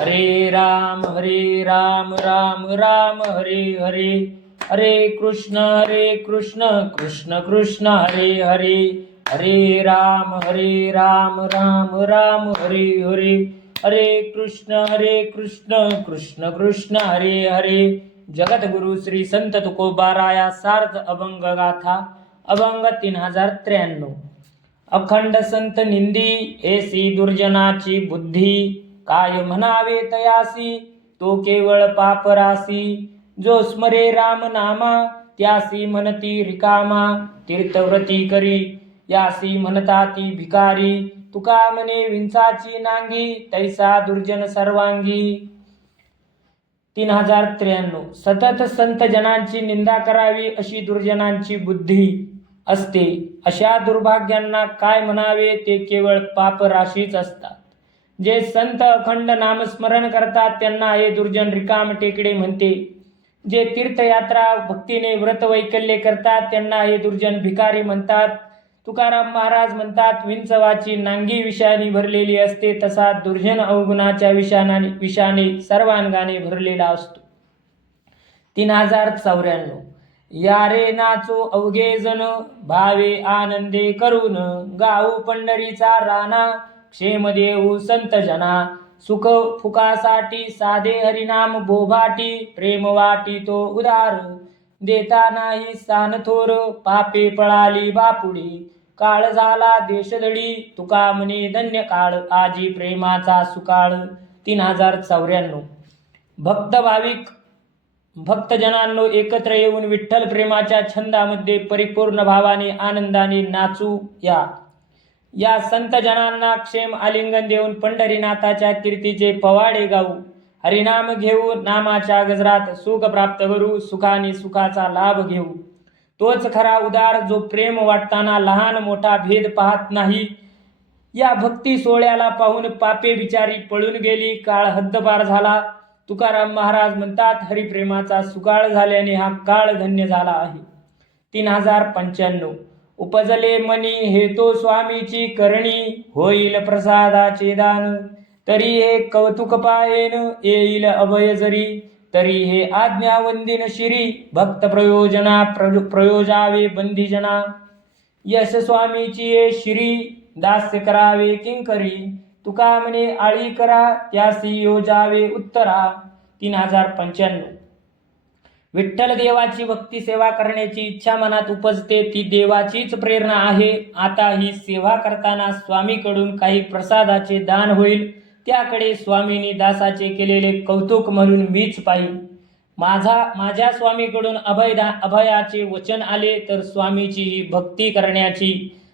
हरे राम राम राम हरे हरे, हरे कृष्ण कृष्ण कृष्ण हरे हरे, हरे राम राम राम हरे हरे, हरे कृष्ण कृष्ण कृष्ण हरे हरे. जगद्गुरु श्री संत तुकोबाराया सार्थ अभंग गाथा अभंग 3093. अखंड संत निंदी ऐसी दुर्जनाची बुद्धी, काय म्हणावे तयासी तो केवळ पापरासी. जो स्मरे राम नामा त्यासी म्हणती रिकामा, तीर्थव्रती करी यासी म्हणता ती भिकारी. तुका म्हणे विंचाची नांगी तैसा दुर्जन सर्वांगी. 3093. सतत संत जनांची निंदा करावी अशी दुर्जनांची बुद्धी असते. अशा दुर्भाग्यांना काय म्हणावे, ते केवळ पापराशीच असतात. जे संत अखंड नामस्मरण करतात त्यांना हे दुर्जन रिकाम टेकडे म्हणते. जे तीर्थयात्रा भक्तीने व्रत वैकल्य करतात त्यांना हे दुर्जन भिकारी म्हणतात. तुकाराम महाराज म्हणतात, विंचवाची नांगी विषाने भरलेली असते तसा दुर्जन अवगुणाच्या विषाने सर्वांगाने भरलेला असतो. 3094. यारे नाचो अवघे जन भावे आनंदे करून, गाऊ पंढरीचा राणा क्षेम देऊ संत जना. सुख फुकासाठी साधे हरिनाम बोभाटी, प्रेम वाटी तो उदार देता नाही सान थोर. पापे पळाली बापुडी काळ झाला देशधडी, तुका म्हणे धन्य काळ आजी प्रेमाचा सुकाळ. 3094. भक्त भाविक भक्तजनांनो एकत्र येऊन विठ्ठल प्रेमाच्या छंदामध्ये परिपूर्ण भावाने आनंदाने नाचू या. या संत जनांना क्षेम आलिंगन देऊन पंढरीनाथाच्या कीर्तीचे पवाडे गाऊ. हरिनाम घेऊ नामाच्या गजरात सुख प्राप्त करू, सुखाने सुखाचा लाभ घेऊ. तोच खरा उदार जो प्रेम वाटताना लहान मोठा भेद पाहत नाही. या भक्ती सोहळ्याला पाहून पापे बिचारी पळून गेली, काळ हद्दपार झाला. तुकाराम महाराज म्हणतात, हरिप्रेमाचा सुकाळ झाल्याने हा काळ धन्य झाला आहे. 3095. उपजले मनी हे तो स्वामीची करणी, होईल प्रसादाचे दान. तरी हे कौतुक पाहेन येईल अभय जरी, तरी हे आज्ञा वंदिन शिरी. भक्त प्रयोजना प्रयोजावे बंदीजना, यश स्वामीची ये शिरी. दास्य करावे किंकरी, तुका म्हणे आळी करा त्यासी योजावे उत्तरा. 3095. विठ्ठल देवाची भक्ती सेवा करण्याची इच्छा मनात उपजते, ती देवाचीच प्रेरणा आहे. आता ही सेवा करताना स्वामीकडून काही प्रसादाचे दान होईल, त्याकडे स्वामींनी दासाचे केलेले कौतुक म्हणून मीच पाहिन. माझ्या स्वामीकडून अभयाचे वचन आले तर स्वामीची ही भक्ती करण्याची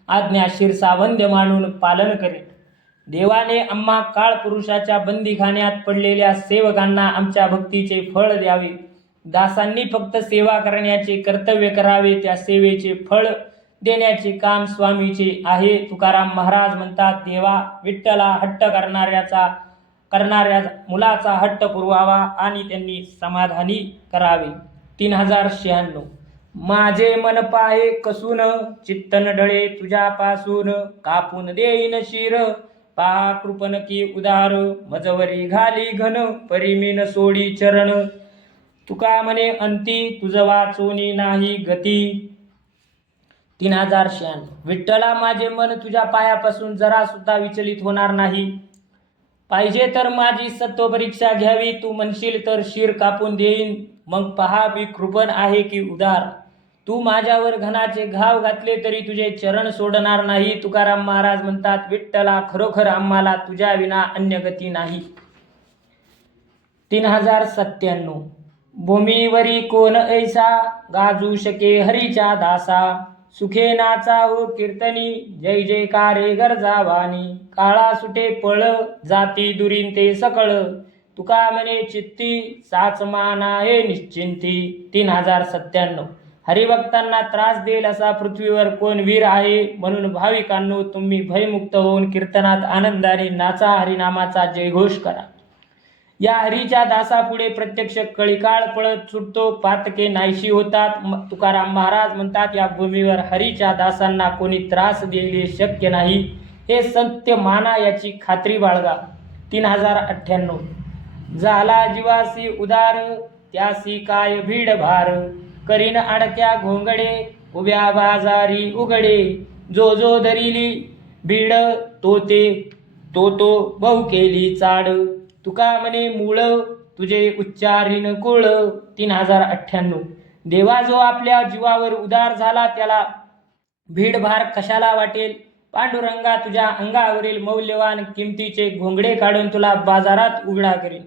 आज्ञा शिरसावंद्य मानून पालन करेन. देवाने आम्हा काळ पुरुषाच्या बंदीखान्यात पडलेल्या सेवकांना आमच्या भक्तीचे फळ द्यावे. दासांनी फक्त सेवा करण्याचे कर्तव्य करावे, त्या सेवेचे फळ देण्याचे काम स्वामीचे आहे. तुकाराम महाराज म्हणतात, देवा विठ्ठला हट्ट करणाऱ्या मुलाचा हट्ट पुरवावा आणि त्यांनी समाधानी करावे. 3096. माझे मन पाहे कसून, चित्त नडळे तुझ्यापासून. कापून देईन शिर पहा कृपण की उदार. मजवरी घाली घन परिमीन सोडी चरण. तुका म्हणे अंती तुझ वाचोनी नाही गती. 3096. विठ्ठला माझे मन तुझ्या पायापासून जरा सुद्धा विचलित होणार नाही. पाहिजे तर माझी सत्व परीक्षा घ्यावी, तू म्हणशील तर शिर कापून देईन. मग पहा मी कृपण आहे की उदार. तू माझ्यावर घनाचे घाव घातले तरी तुझे चरण सोडणार नाही. तुकाराम महाराज म्हणतात, विठ्ठला खरोखर आम्हाला तुझ्या विना अन्य गती नाही. 3097. भूमीवरी कोण ऐसा गाजू शके हरीच्या दासा. सुखे नाचा हो कीर्तनी जय जयकारे गरजावानी. काळा सुटे पळ जाती दुरीन ते सकळ. तुका म्हणे चित्ती साच माना हे निश्चिंती. 3097. हरिभक्तांना त्रास देईल असा पृथ्वीवर कोण वीर आहे. म्हणून भाविकांनो तुम्ही भयमुक्त होऊन कीर्तनात आनंदाने नाचा, हरिनामाचा जयघोष करा. या हरीच्या दासापुढे प्रत्यक्ष कळीकाळ पळत सुटतो, पातके नाहीशी होतात. तुकाराम महाराज म्हणतात, या भूमीवर हरीच्या दासांना कोणी त्रास देणे शक्य नाही. हे सत्य माना, याची खात्री बाळगा. 3098. झाला जीवासी उदार, त्यासी काय भीड भार. करीन अडक्या घोंगडे, उभ्या बाजारी उघडे. जो जो धरिली भीड, तो बहु केली चाड. तुका म्हणे मूळ, तुझे उच्चारीन कुळ. 3098. देवा जो आपल्या जीवावर उदार झाला त्याला भीडभार कशाला वाटेल. पांडुरंगा तुझ्या अंगावरील मौल्यवान किमतीचे घोंगडे काढून तुला बाजारात उघडा करीन.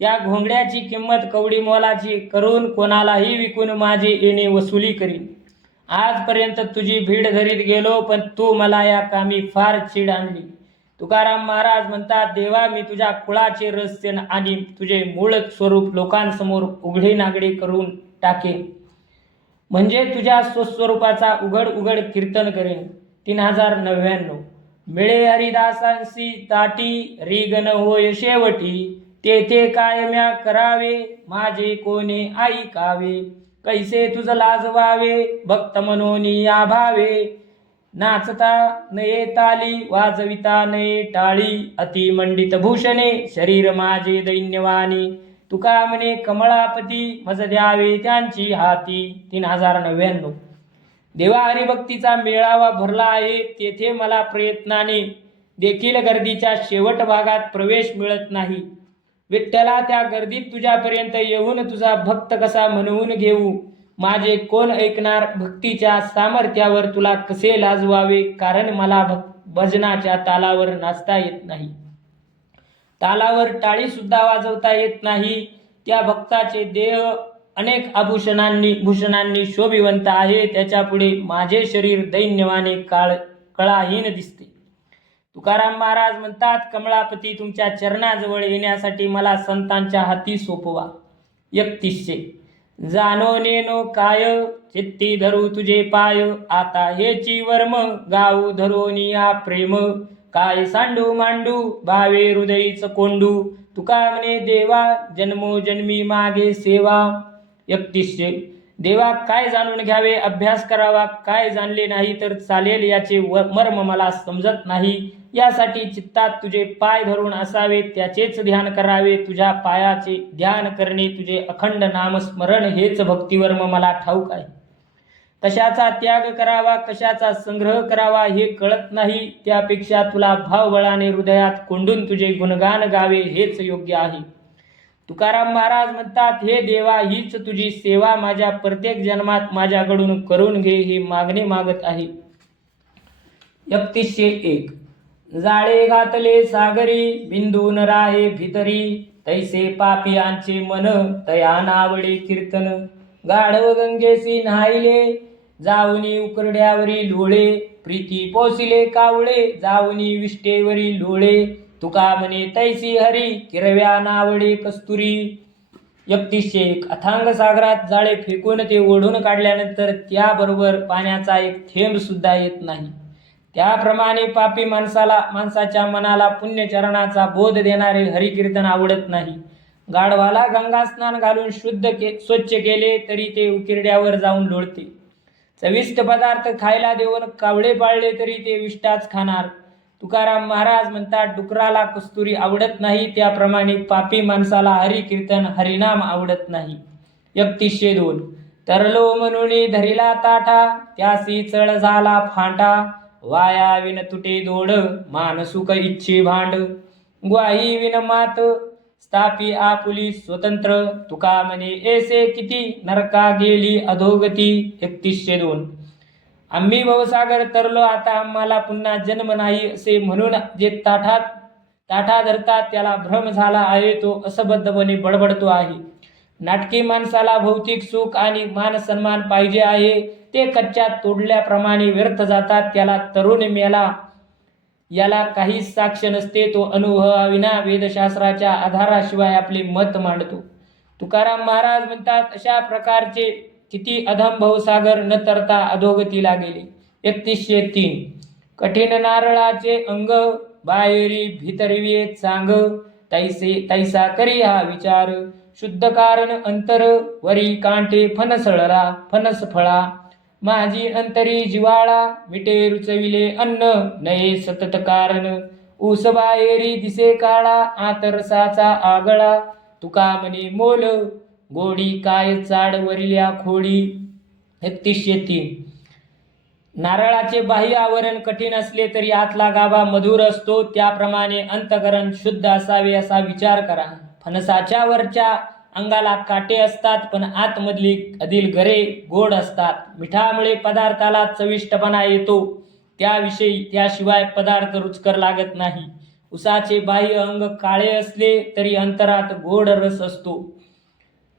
त्या घोंगड्याची किंमत कवडी मोलाची करून कोणालाही विकून माझे येणे वसुली करीन. आजपर्यंत तुझी भीड धरीत गेलो, पण तू मला या कामी फार चीड आणली. तुकाराम महाराज म्हणतात, देवा मी तुझ्या कुळाचे रहस्य आणि तुझे मूळ स्वरूप लोकांसमोर उघडे नागडे करून टाकेन, म्हणजे तुझ्या स्वस्वरूपाचा उघड उघड कीर्तन करेन. 3099. मिळे हरिदासांसी ताटी, रिगन होय शेवटी. तेथे काय म्या करावे, माझे कोणे ऐकावे. कैसे तुझ लाजवावे, भक्त मनोनी या भावे. नाचता नये ताली, वाजविता नये टाळी. अति मंडित भूषणे, शरीर माझे दैन्यवानी. तुका म्हणे कमळापती, मज द्यावे त्यांची हाती. 3099. देवा हरिभक्तीचा मेळावा भरला आहे, तेथे मला प्रयत्नाने देखील गर्दीच्या शेवट भागात प्रवेश मिळत नाही. विठ्ठला त्या गर्दीत तुझ्यापर्यंत येऊन तुझा भक्त कसा म्हणवून घेऊ. माझे कोण ऐकणार. भक्तीच्या सामर्थ्यावर तुला कसे लाजवावे, कारण मला भजनाच्या तालावर नाचता येत नाही, तालावर टाळी सुद्धा वाजवता येत नाही. त्या भक्ताचे देह अनेक भूषणांनी शोभिवंत आहे, त्याच्या पुढे माझे शरीर दैन्यवाने कळाहीन दिसते. तुकाराम महाराज म्हणतात, कमळापती तुमच्या चरणाजवळ येण्यासाठी मला संतांच्या हाती सोपवा. 31. जानो नेनो काय, चित्ती धरू तुझे पाय. आता हेची वर्म, गाऊ धरोनिया प्रेम. काय सांडू मांडू, भावे हृदयीच कोंडू. तुका म्हणे देवा, जन्मोजन्मी मागे सेवा. 31. देवा काय जाणून घ्यावे, अभ्यास करावा. काय जाणले नाही तर चालेल, याचे मर्म मला समजत नाही. यासाठी चित्तात तुझे पाय धरून असावे, त्याचेच ध्यान करावे. तुझ्या पायाचे ध्यान करणे, तुझे अखंड नामस्मरण हेच भक्तिवर्म मला ठाऊक आहे. कशाचा त्याग करावा, कशाचा संग्रह करावा हे कळत नाही. त्यापेक्षा तुला भावबळाने हृदयात कोंडून तुझे गुणगान गावे हेच योग्य आहे. तुकाराम महाराज म्हणतात, हे देवा हीच तुझी सेवा माझ्या प्रत्येक जन्मात माझ्याकडून करून घे, हे मागणे मागत आहे. 3101. जाळे घातले सागरी, बिंदून राहे भितरी. तैसे पापियांचे मन, तया नावडे कीर्तन. गाढव गंगेसी न्हाईले, जाऊनी उकरड्यावरी लोळे. प्रीती पोसिले कावळे, जाऊनी विष्टेवरी लोळे. तुका म्हणे तैसी हरी, किरव्या नावडे कस्तुरी. 3101. अथांग सागरात जाळे फेकून ते ओढून काढल्यानंतर त्याबरोबर पाण्याचा एक थेंब सुद्धा येत नाही, त्याप्रमाणे पापी माणसाच्या मनाला पुण्यचरणाचा बोध देणारे हरिकीर्तन आवडत नाही. गाढवाला गंगा स्नान घालून स्वच्छ केले तरी ते उकिरड्यावर जाऊन लोळते. चविष्ट पदार्थ खायला देऊन कावळे पाळले तरी ते विष्टाच खाणार. तुकाराम महाराज म्हणतात, डुकराला कस्तुरी आवडत नाही, त्याप्रमाणे पापी माणसाला हरिकीर्तन हरिनाम आवडत नाही. 3102. तरलो म्हणून धरिला ताठा, त्यासी चळ झाला फाटा. वाया विन तुटे दोड, मानसुख इच्छे भांड. ग्वाही विन मात, स्थापी आपुली स्वतंत्र. तुका म्हणे ऐसे किती, नरका गेली अधोगती. 3102. आम्ही भवसागर तरलो, आता आम्हाला पुन्हा जन्म नाही असे म्हणून जे ताठा धरतात त्याला भ्रम झाला आहे, तो असंबद्धपणे बडबडतो आहे. नाटकी माणसाला भौतिक सुख आणि मान सन्मान पाहिजे आहे, ते कच्च्या तोडल्याप्रमाणे व्यर्थ जातात. त्याला तरुण मेला याला काहीच साक्ष नसते, तो अनुभवाविना वेदशास्त्राच्या आधाराशिवाय आपले मत मांडतो. तुकाराम महाराज म्हणतात, अशा प्रकारचे किती अधम भवसागर न तरता अधोगतीला गेले. 3103. कठीण नारळाचे अंग, बाहेरी भितरविये चांग. तैसा करी हा विचार, शुद्ध कारण अंतर. वरी कांटे फणस फळा. माझी अंतरी जिवाळा, मिटे रुचविले अन्न, नये सतत कारण. ऊस बाहेरी दिसे काळा आतरसाचा आगळा तुका म्हणे मोल गोडी काय चाड वरिल्या खोडी. 3103. नारळाचे बाह्य आवरण कठीण असले तरी आतला गाभा मधुर असतो, त्याप्रमाणे अंतःकरण शुद्ध असावे असा विचार करा. फणसाच्या वरच्या अंगाला काटे असतात पण आतमधली अधील गरे गोड असतात. मिठामुळे पदार्थाला चविष्टपणा येतो, त्याशिवाय पदार्थ रुचकर लागत नाही. उसाचे बाह्य अंग काळे असले तरी अंतरात गोड रस असतो.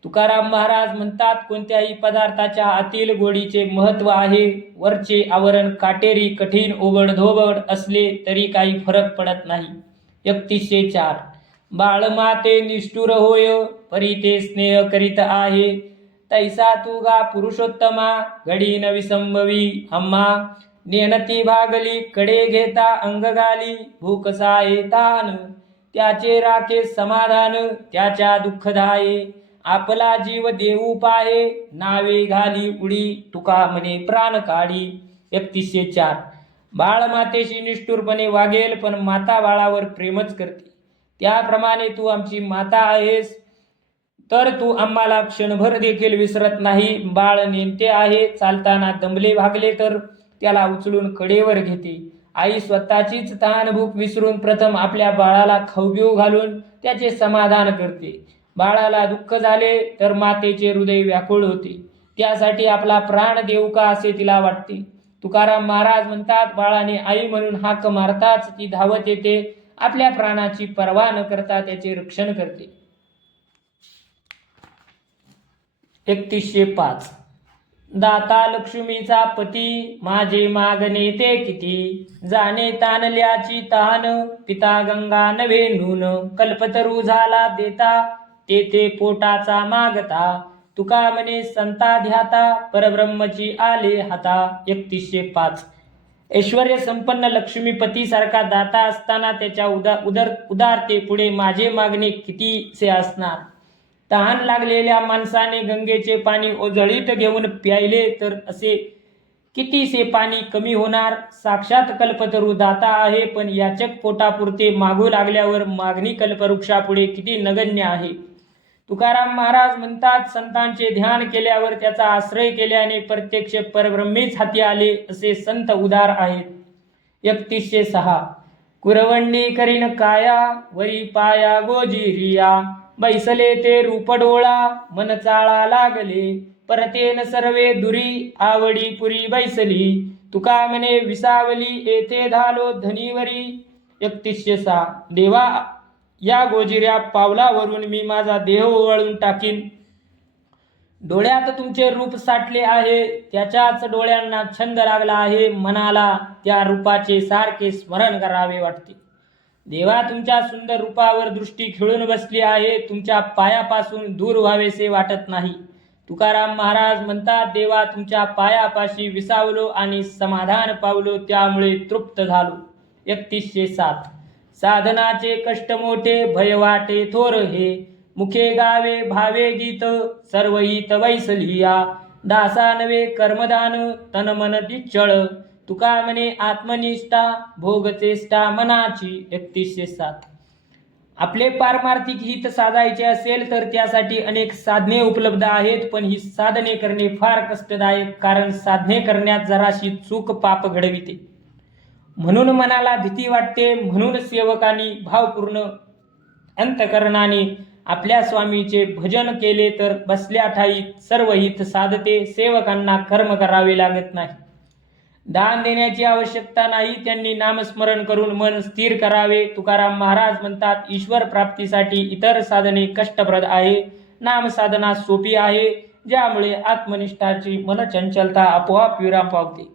तुकाराम महाराज म्हणतात, कोणत्याही पदार्थाच्या आतील गोडीचे महत्त्व आहे. वरचे आवरण काटेरी कठीण ओबडधोबड असले तरी काही फरक पडत नाही. 3104. बाळमाते निष्ठुर होय परी ते स्नेह करीत आहे. तैसा तू गा पुरुषोत्तमा घडी न विसंभवी हम्मा. नेनती भागली कडे घेता अंग घाली भूकसा येतान. त्याचे राखे समाधान त्याच्या दुःखदाये. आपला जीव देऊ पाहे नावे घाली उडी तुका म्हणे प्राण काढी. 3104. बाळ मातेशी निष्ठुरपणे वागेल पण माता बाळावर प्रेमच करते. त्याप्रमाणे तू आमची माता आहेस तर तू आम्हाला क्षणभर देखील विसरत नाही. बाळ नेमते आहे, चालताना दमले भागले तर त्याला उचलून कडेवर घेते. आई स्वतःचीच तहान भूक विसरून प्रथम आपल्या बाळाला खाऊबिऊ घालून त्याचे समाधान करते. बाळाला दुःख झाले तर मातेचे हृदय व्याकुळ होते, त्यासाठी आपला प्राण देऊ का असे तिला वाटते. तुकाराम महाराज म्हणतात, बाळाने आई म्हणून हाक मारताच ती धावत येते, आपल्या प्राणाची पर्वा न करता त्याचे रक्षण करते. 3105. दाता लक्ष्मीचा पती माझे मागणे ते किती. जाणे ताणल्याची तहान पिता गंगा नव्हे नून. कल्पतरू झाला देता तेथे पोटाचा मागता. तुका म्हणे संता ध्याता परब्रह्मची आले हाता. 3105. ऐश्वर्य संपन्न लक्ष्मीपती सारखा दाता असताना त्याच्या उदारते पुढे माझे मागणे कितीसे असणार. तहान लागलेल्या माणसाने गंगेचे पाणी ओझळीत घेऊन प्यायले तर असे कितीसे पाणी कमी होणार. साक्षात कल्पतरू दाता आहे पण याचक पोटापुरते मागू लागल्यावर मागणी कल्पवृक्षापुढे किती नगण्य आहे. तुकाराम महाराज म्हणतात, संतांचे ध्यान केल्यावर त्याचा आश्रय केल्याने प्रत्यक्ष परब्रह्मीच हाती आले असे संत उदार आहेत. 3106. कुरवंडी करीन काया वरी पाया गोजिरिया. बैसले ते रूप डोळा मन चाळा लागले. परतेन सर्वे दुरी आवडी पुरी बैसली. तुका म्हणे विसावली येथे झालो धनीवरी. 3106. देवा या गोजिऱ्या पावलावरून मी माझा देह ओवाळून टाकीन. डोळ्यात तुमचे रूप साठले आहे, त्याच्याच डोळ्यांना छंद लागला आहे. मनाला त्या रूपाचे सारखे स्मरण करावे वाटते. देवा तुमच्या सुंदर रूपावर दृष्टी खिळून बसली आहे, तुमच्या पायापासून दूर व्हावेसे वाटत नाही. तुकाराम महाराज म्हणतात, देवा तुमच्या पायापाशी विसावलो आणि समाधान पावलो, त्यामुळे तृप्त झालो. 3107. साधनाचे कष्ट मोठे भय वाटे थोर हे. मुखे गावे भावे गीत सर्व हित वैसलिया. दासा नवे कर्मदान तन मन दिच्चळ. तुका म्हणे आत्मनिष्ठा भोगचेष्टा मनाची. 3107. आपले पारमार्थिक हित साधायचे असेल तर त्यासाठी अनेक साधने उपलब्ध आहेत, पण ही साधने करणे फार कष्टदायक, कारण साधने करण्यात जराशी चूक पाप घडविते. म्हणून मनाला भीती वाटते. म्हणून सेवकांनी भावपूर्ण अंतकरणाने आपल्या स्वामीचे भजन केले तर बसल्या ठाई सर्व हित साधते. सेवकांना कर्म करावे लागत नाही, दान देण्याची आवश्यकता नाही. त्यांनी नामस्मरण करून मन स्थिर करावे. तुकाराम महाराज म्हणतात, ईश्वर प्राप्तीसाठी इतर साधने कष्टप्रद आहे, नाम साधना सोपी आहे, ज्यामुळे आत्मनिष्ठाची मनचंचलता आपोआप विराम पावते.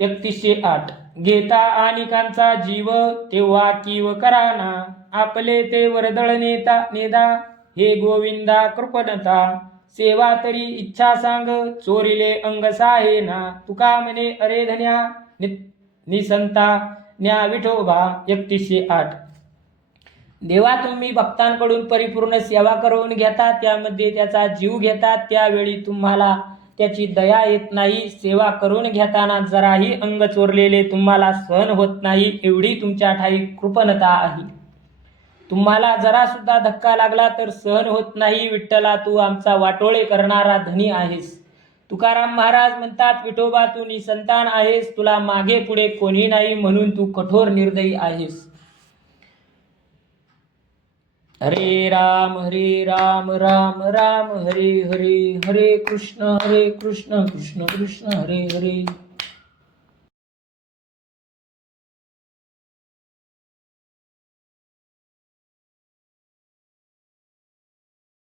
3108. घेता अनेकांचा जीव तेव्हा कीव कराना. आपले ते वरदळ नेदा हे गोविंदा कृपणता. सेवा तरी इच्छा सांग चोरिले अंग साहेना. तुका म्हणे अरे धन्या निसंता न्या विठोबा. 3108. देवा तुम्ही भक्तांकडून परिपूर्ण सेवा करून घेता, त्यामध्ये त्याचा जीव घेतात, त्यावेळी तुम्हाला त्याची दया येत नाही. सेवा करून घेताना जराही अंग चोरलेले तुम्हाला सहन होत नाही, एवढी तुमच्या ठाई कृपणता आहे. तुम्हाला जरा सुद्धा धक्का लागला तर सहन होत नाही. विठ्ठला, तू आमचा वाटोळे करणारा धनी आहेस. तुकाराम महाराज म्हणतात, विठोबा तू निसंतान आहेस, तुला मागे पुढे कोणी नाही, म्हणून तू कठोर निर्दयी आहेस. हरे राम राम राम हरे हरे, हरे कृष्ण कृष्ण कृष्ण हरे हरे.